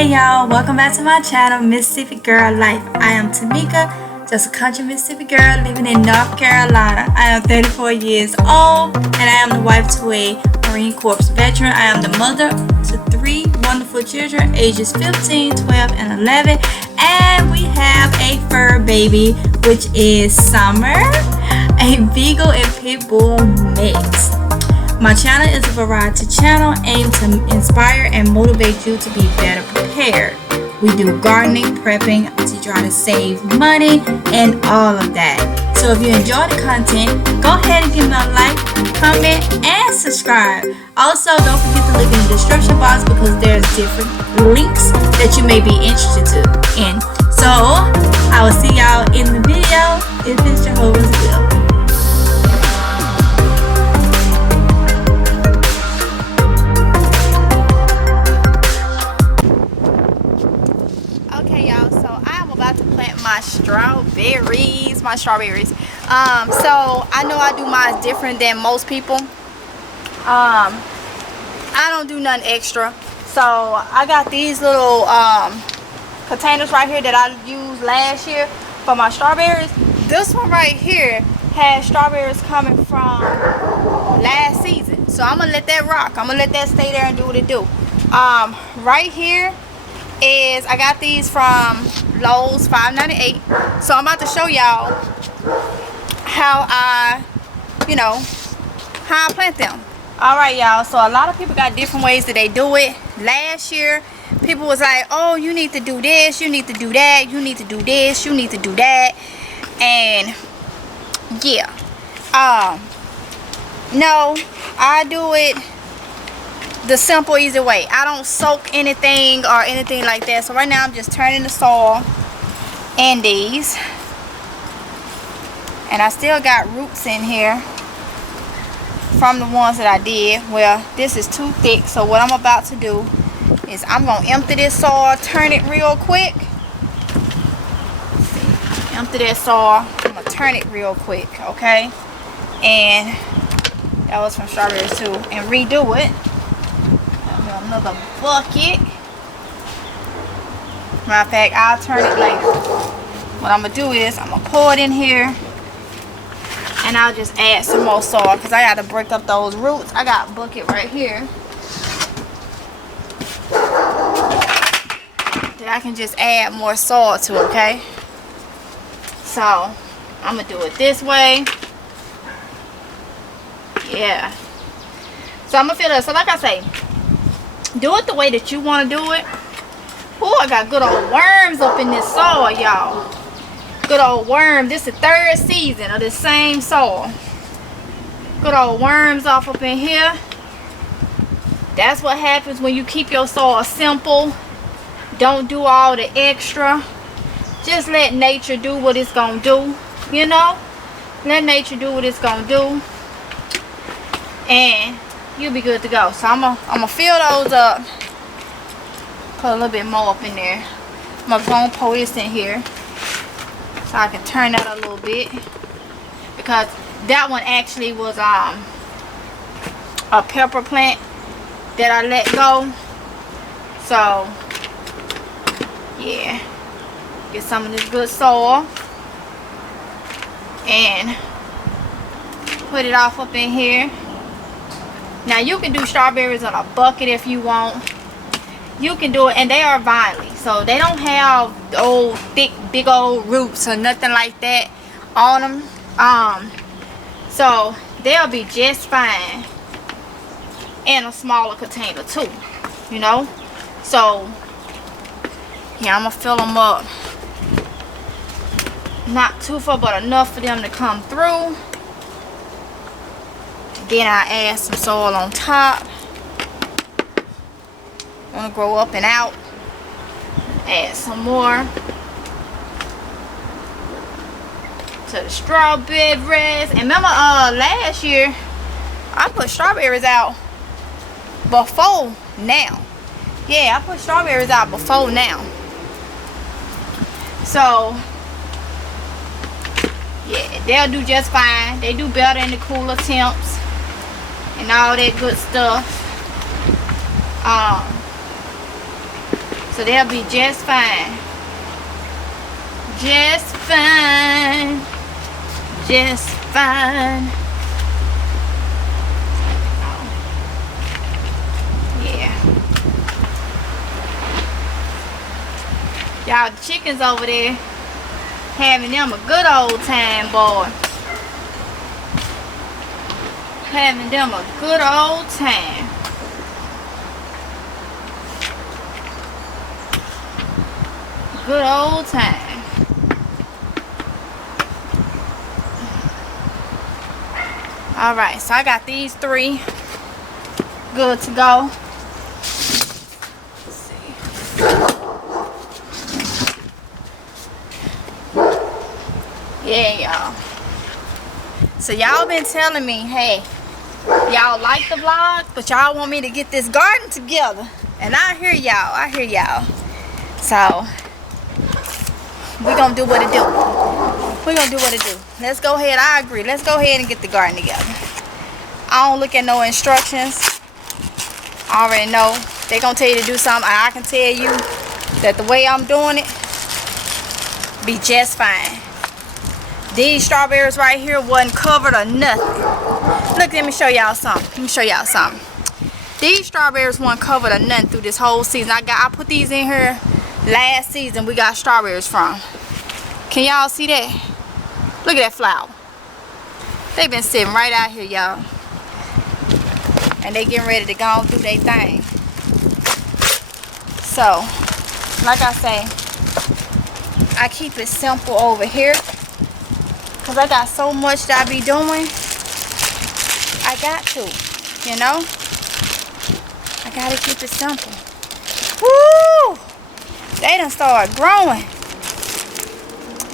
Hey y'all, welcome back to my channel, Mississippi Girl Life. I am Tamika, just a country Mississippi girl living in North Carolina. I am 34 years old and I am the wife to a Marine Corps veteran. I am the mother to 3 wonderful children, ages 15, 12, and 11. And we have a fur baby, which is Summer, a Beagle and Pit Bull mix. My channel is a variety channel aimed to inspire and motivate you to be better prepared. We do gardening, prepping, teach you how to save money, and all of that. So if you enjoy the content, go ahead and give me a like, comment, and subscribe. Also, don't forget to look in the description box because there's different links that you may be interested in. So I will see y'all in the video if it's Jehovah's will. My strawberries. So I know I do mine different than most people. I don't do nothing extra. So I got these little containers right here that I used last year for my strawberries. This one right here has strawberries coming from last season. So I'm gonna let that rock. I'm gonna let that stay there and do what it do. Right here is, I got these from Lowe's, $5.98. So I'm about to show y'all how I plant them. Alright y'all, so a lot of people got different ways that they do it. Last year people was like, oh, you need to do this, you need to do that, you need to do this, you need to do that. And yeah, no, I do it the simple, easy way. I don't soak anything or anything like that. So right now I'm just turning the soil in these, and I still got roots in here from the ones that I did. Well, this is too thick, so what I'm about to do is I'm gonna empty this soil, turn it real quick. Empty that soil, I'm gonna turn it real quick, okay? And that was from strawberries too. And redo it. Another bucket. Matter of fact, I'll turn it later. What I'm gonna do is I'm gonna pour it in here, and I'll just add some more soil because I gotta break up those roots. I got a bucket right here that I can just add more soil to, okay? So I'm gonna do it this way. Yeah. So I'm gonna fill it. So like I say, do it the way that you want to do it. Oh, I got good old worms up in this soil, y'all. Good old worm. This is the 3rd season of the same soil. Good old worms off up in here. That's what happens when you keep your soil simple. Don't do all the extra. Just let nature do what it's gonna do. You know, let nature do what it's gonna do, and you'll be good to go. So I'm gonna fill those up. Put a little bit more up in there. I'm gonna pour this in here so I can turn that a little bit, because that one actually was a pepper plant that I let go. So yeah, get some of this good soil and put it off up in here. Now you can do strawberries on a bucket if you want. You can do it, and they are vinely, so they don't have old thick big old roots or nothing like that on them. So they'll be just fine in a smaller container too, you know. So yeah, I'm gonna fill them up, not too full but enough for them to come through. Then I add some soil on top. Want to grow up and out. Add some more to the strawberries. And remember, last year I put strawberries out before now. Yeah, I put strawberries out before now. So yeah, they'll do just fine. They do better in the cooler temps and all that good stuff. So they'll be just fine. Just fine. Just fine. Yeah. Y'all, the chickens over there having them a good old time, boy. Having them a good old time. Good old time. Alright, so I got these 3 good to go. Let's see. Yeah, y'all. So y'all been telling me, hey, y'all like the vlog, but y'all want me to get this garden together. And I hear y'all. So we're gonna do what it do. Let's go ahead. I agree. Let's go ahead and get the garden together. I don't look at no instructions. I already know they're gonna tell you to do something. I can tell you that the way I'm doing it be just fine. These strawberries right here wasn't covered or nothing. Look, let me show y'all something. These strawberries weren't covered or nothing through this whole season. I put these in here last season. We got strawberries from. Can y'all see that? Look at that flower. They've been sitting right out here, y'all. And they getting ready to go on through their thing. So, like I say, I keep it simple over here. Because I got so much that I be doing. I got to, you know. I got to keep it simple. Woo! They done started growing.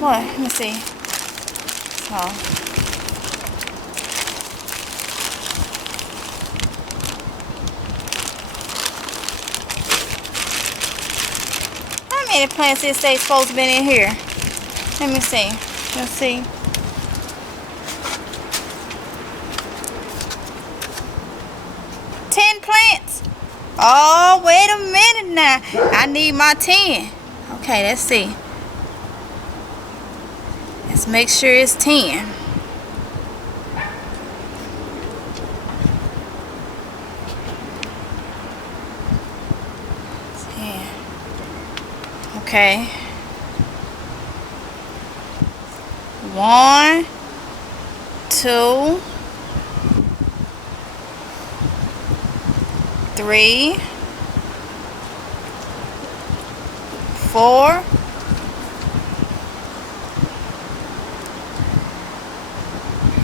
What? Let me see. So. How many plants this they supposed to be in here? Let me see. Let's see. 10 plants. Oh, wait a minute now. I need my 10. Okay, let's see. Let's make sure it's 10. Okay. 1, 2, 3, 4,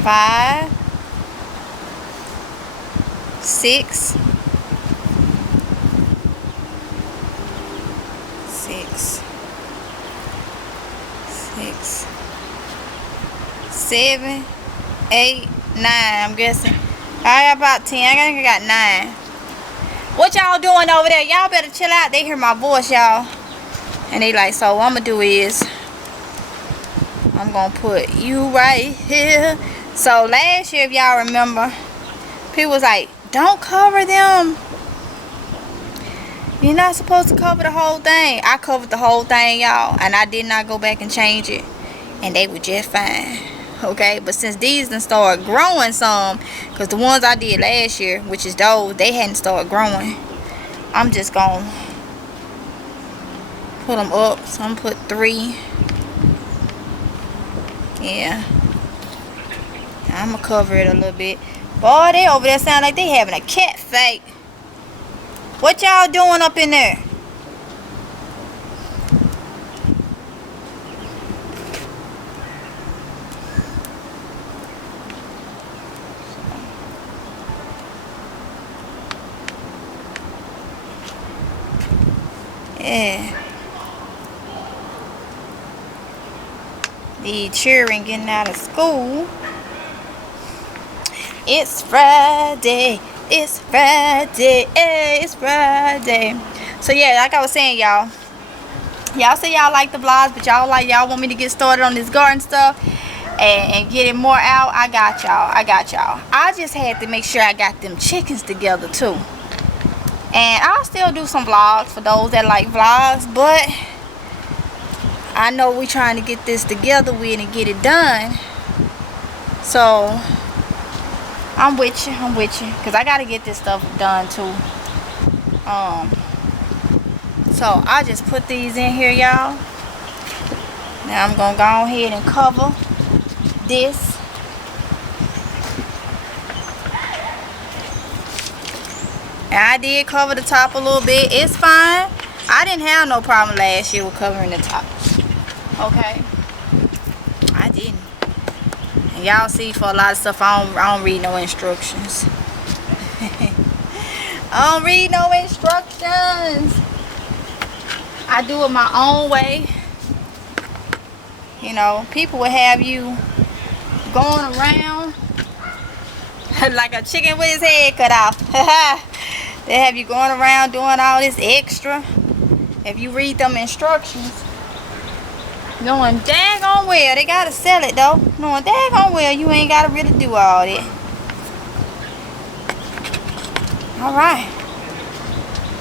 5, 6, 7, 8, 9. I'm guessing. I got about 10. I think I got 9. What y'all doing over there? Y'all better chill out. They hear my voice, y'all. And they like, so what I'm going to do is, I'm going to put you right here. So last year, if y'all remember, people was like, don't cover them. You're not supposed to cover the whole thing. I covered the whole thing, y'all. And I did not go back and change it. And they were just fine. Okay, but since these done started growing some, because the ones I did last year, which is those, they hadn't started growing, I'm just gonna put them up. So I'm gonna put 3. Yeah, I'm gonna cover it a little bit. Boy, they over there sound like they having a cat fight. What y'all doing up in there? Yeah. The children getting out of school. It's Friday. It's Friday. Hey, it's Friday. So yeah, like I was saying, y'all say y'all like the vlogs, but y'all want me to get started on this garden stuff and get it more out. I got y'all. I just had to make sure I got them chickens together too. And I'll still do some vlogs for those that like vlogs, but I know we're trying to get this together with and get it done. So I'm with you, because I gotta get this stuff done too. So I just put these in here, y'all. Now I'm gonna go ahead and cover this. And I did cover the top a little bit. It's fine. I didn't have no problem last year with covering the top. Okay, I didn't. And y'all see, for a lot of stuff, I don't read no instructions. I don't read no instructions. I do it my own way. You know, people will have you going around like a chicken with his head cut off. They have you going around doing all this extra. If you read them instructions, knowing daggone well, they gotta sell it though. Knowing daggone well, you ain't gotta really do all that. Alright.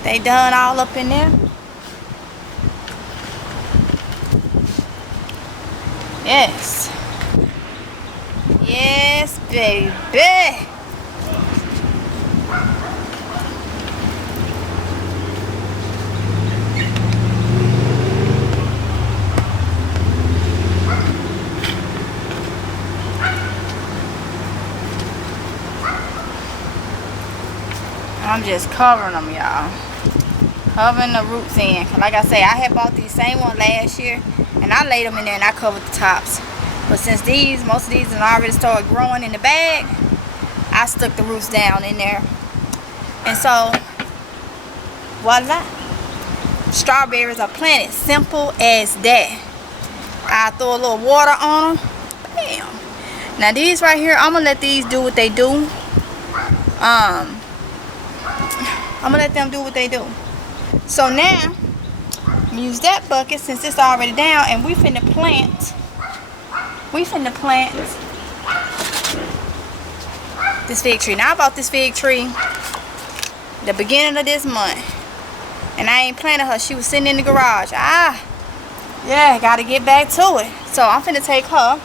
They done all up in there. Yes. Yes, baby. I'm just covering them, y'all. Covering the roots in. Like I say, I had bought these same one last year, and I laid them in there and I covered the tops. But since most of these have already started growing in the bag, I stuck the roots down in there. And so, voila. Strawberries are planted. Simple as that. I throw a little water on them. Bam. Now these right here, I'm going to let these do what they do. I'm going to let them do what they do. So now, use that bucket since it's already down, and we finna plant. This fig tree. Now I bought this fig tree the beginning of this month, and I ain't planted her. She was sitting in the garage. Yeah, gotta get back to it. So I'm finna take her.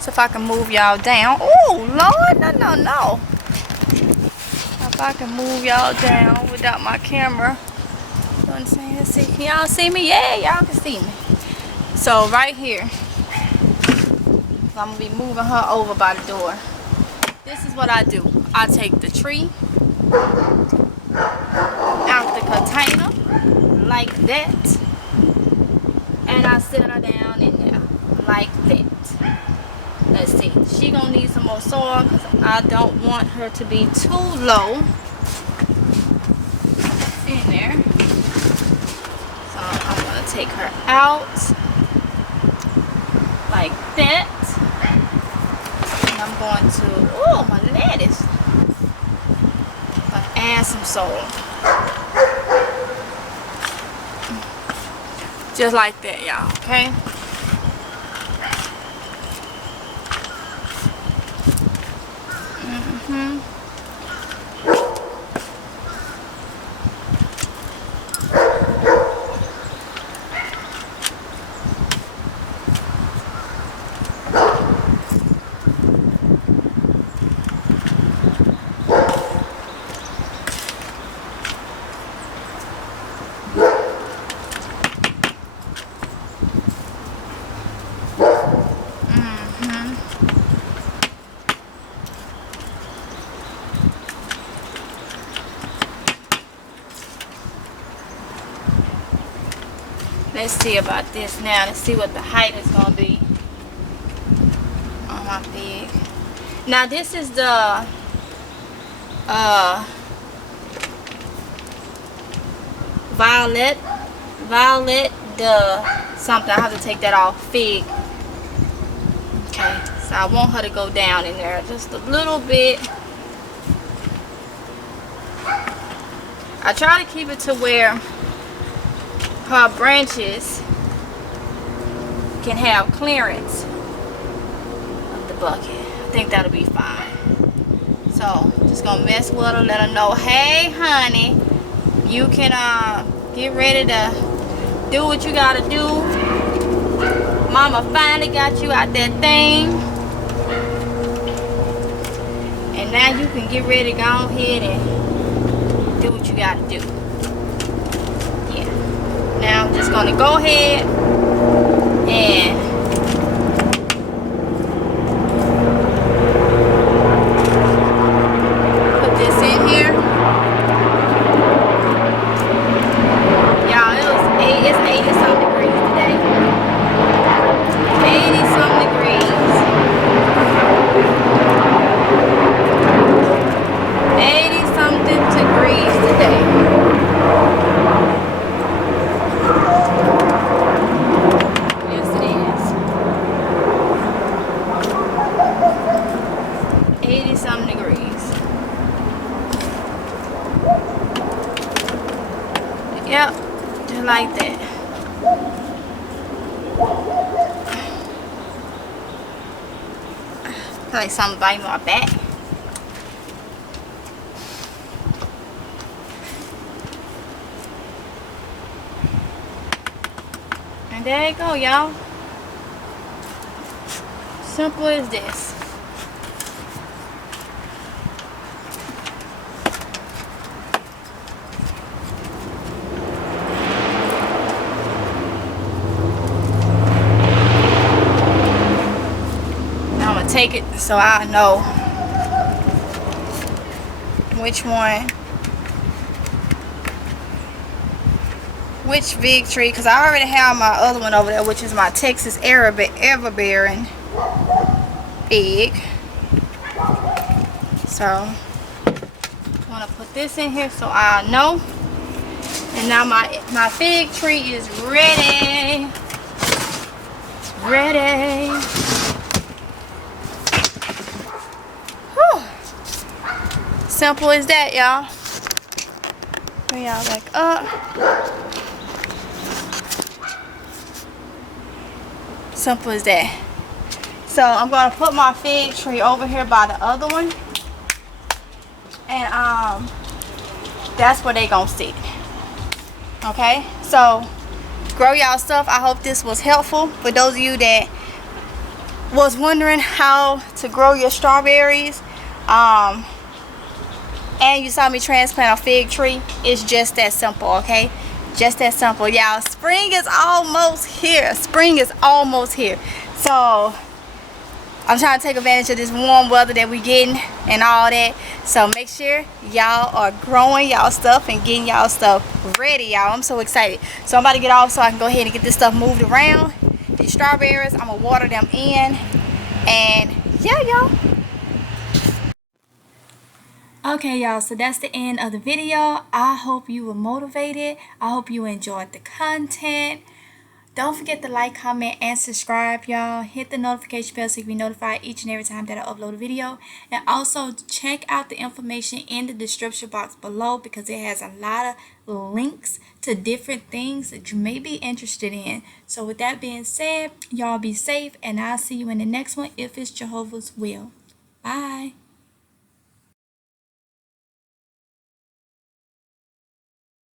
So if I can move y'all down. Oh Lord, no. If I can move y'all down without my camera. You understand? Let's see. Can y'all see me? Yeah, y'all can see me. So right here, I'm gonna be moving her over by the door. This is what I do. I take the tree out the container like that, and I set her down in there like that. Let's see. She gonna need some more soil because I don't want her to be too low in there. So I'm gonna take her out like that. And I'm going to, oh, my lettuce. I'm gonna add some soil. Just like that, y'all, okay? Let's see about this now. Let's see what the height is going to be on my fig. Now this is the violet the something. I have to take that off. Fig. Okay, so I want her to go down in there just a little bit. I try to keep it to where her branches can have clearance of the bucket. I think that'll be fine. So Just gonna mess with her, let her know, hey honey, you can get ready to do what you gotta do. Mama finally got you out that thing. And now you can get ready to go ahead and do what you gotta do. Yeah. Now I'm just gonna go ahead and put this in here. Y'all, it's 80 some degrees today. 80 some degrees. 80 something degrees today. Yes, it is. 80 some degrees. Yep, just like that. Feel like something biting my back. And there you go, y'all. Simple as this. Now I'm gonna take it so I know which big tree, because I already have my other one over there, which is my Texas Everbearing fig. So I'm gonna put this in here so I know. And now my fig tree is ready. Ready. Whew. Simple as that, y'all. Bring y'all back up. Simple as that. So I'm gonna put my fig tree over here by the other one, and that's where they gonna sit. Okay, so grow y'all stuff. I hope this was helpful for those of you that was wondering how to grow your strawberries, and you saw me transplant a fig tree. It's just that simple. Okay, just that simple, y'all. Spring is almost here. Spring is almost here. So I'm trying to take advantage of this warm weather that we getting and all that. So make sure y'all are growing y'all stuff and getting y'all stuff ready, y'all. I'm so excited. So I'm about to get off so I can go ahead and get this stuff moved around. These strawberries, I'm gonna water them in. And yeah, y'all. Okay, y'all, so that's the end of the video. I hope you were motivated. I hope you enjoyed the content. Don't forget to like, comment, and subscribe, y'all. Hit the notification bell so you can be notified each and every time that I upload a video. And also check out the information in the description box below, because it has a lot of links to different things that you may be interested in. So with that being said, y'all be safe, and I'll see you in the next one if it's Jehovah's will. Bye.